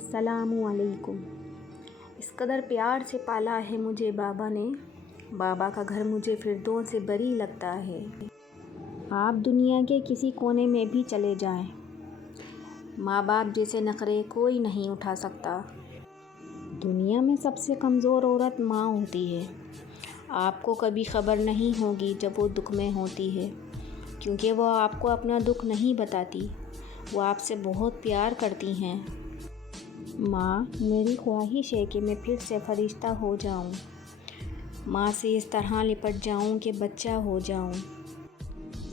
السلام علیکم۔ اس قدر پیار سے پالا ہے مجھے بابا نے، بابا کا گھر مجھے فردوس سے بری لگتا ہے۔ آپ دنیا کے کسی کونے میں بھی چلے جائیں، ماں باپ جیسے نخرے کوئی نہیں اٹھا سکتا۔ دنیا میں سب سے کمزور عورت ماں ہوتی ہے۔ آپ کو کبھی خبر نہیں ہوگی جب وہ دکھ میں ہوتی ہے، کیونکہ وہ آپ کو اپنا دکھ نہیں بتاتی۔ وہ آپ سے بہت پیار کرتی ہیں۔ ماں، میری خواہش ہے کہ میں پھر سے فرشتہ ہو جاؤں، ماں سے اس طرح لپٹ جاؤں کہ بچہ ہو جاؤں۔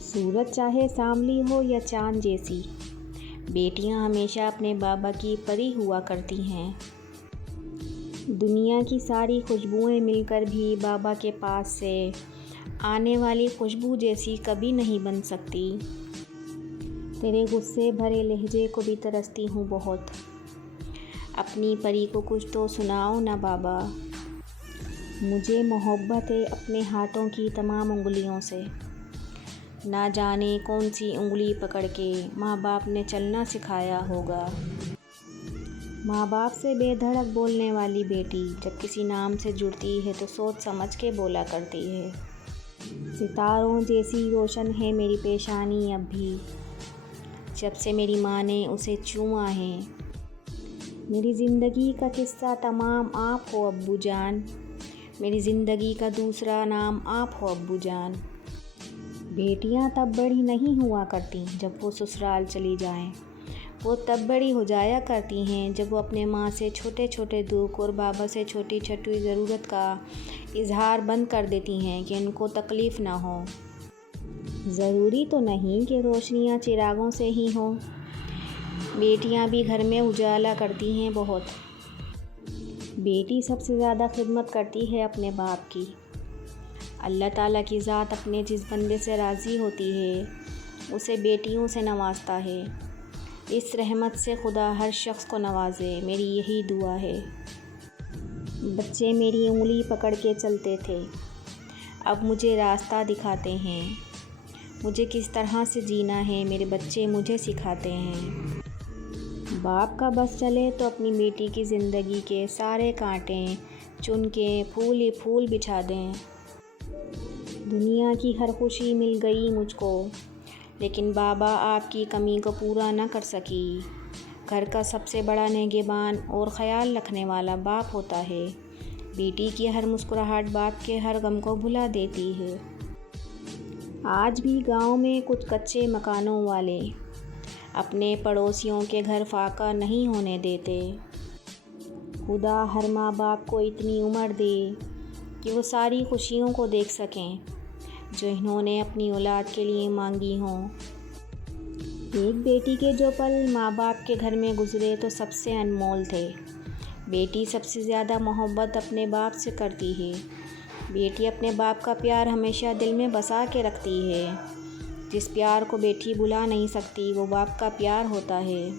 صورت چاہے سانولی ہو یا چاند جیسی، بیٹیاں ہمیشہ اپنے بابا کی پری ہوا کرتی ہیں۔ دنیا کی ساری خوشبوئیں مل کر بھی بابا کے پاس سے آنے والی خوشبو جیسی کبھی نہیں بن سکتی۔ تیرے غصے بھرے لہجے کو بھی ترستی ہوں بہت۔ اپنی پری کو کچھ تو سناؤ نا بابا۔ مجھے محبت ہے اپنے ہاتھوں کی تمام انگلیوں سے۔ نہ جانے کون سی انگلی پکڑ کے ماں باپ نے چلنا سکھایا ہوگا۔ ماں باپ سے بے دھڑک بولنے والی بیٹی جب کسی نام سے جڑتی ہے تو سوچ سمجھ کے بولا کرتی ہے۔ ستاروں جیسی روشن ہے میری پیشانی اب بھی، جب سے میری ماں نے اسے چوما ہے۔ میری زندگی کا قصہ تمام آپ ہو ابو جان، میری زندگی کا دوسرا نام آپ ہو ابو جان۔ بیٹیاں تب بڑی نہیں ہوا کرتی جب وہ سسرال چلی جائیں، وہ تب بڑی ہو جایا کرتی ہیں جب وہ اپنے ماں سے چھوٹے چھوٹے دکھ اور بابا سے چھوٹی چھوٹی ضرورت کا اظہار بند کر دیتی ہیں کہ ان کو تکلیف نہ ہو۔ ضروری تو نہیں کہ روشنیاں چراغوں سے ہی ہوں، بیٹیاں بھی گھر میں اجالا کرتی ہیں بہت۔ بیٹی سب سے زیادہ خدمت کرتی ہے اپنے باپ کی۔ اللہ تعالیٰ کی ذات اپنے جس بندے سے راضی ہوتی ہے اسے بیٹیوں سے نوازتا ہے۔ اس رحمت سے خدا ہر شخص کو نوازے، میری یہی دعا ہے۔ بچے میری انگلی پکڑ کے چلتے تھے، اب مجھے راستہ دکھاتے ہیں۔ مجھے کس طرح سے جینا ہے میرے بچے مجھے سکھاتے ہیں۔ باپ کا بس چلے تو اپنی بیٹی کی زندگی کے سارے کانٹے چن کے پھول ہی پھول بچھا دیں۔ دنیا کی ہر خوشی مل گئی مجھ کو، لیکن بابا آپ کی کمی کو پورا نہ کر سکی۔ گھر کا سب سے بڑا نگہبان اور خیال رکھنے والا باپ ہوتا ہے۔ بیٹی کی ہر مسکراہٹ باپ کے ہر غم کو بھلا دیتی ہے۔ آج بھی گاؤں میں کچھ کچے مکانوں والے اپنے پڑوسیوں کے گھر فاقہ نہیں ہونے دیتے۔ خدا ہر ماں باپ کو اتنی عمر دے کہ وہ ساری خوشیوں کو دیکھ سکیں جو انہوں نے اپنی اولاد کے لیے مانگی ہوں۔ ایک بیٹی کے جو پل ماں باپ کے گھر میں گزرے تو سب سے انمول تھے۔ بیٹی سب سے زیادہ محبت اپنے باپ سے کرتی ہے۔ بیٹی اپنے باپ کا پیار ہمیشہ دل میں بسا کے رکھتی ہے۔ جس پیار کو بیٹی بھلا نہیں سکتی وہ باپ کا پیار ہوتا ہے۔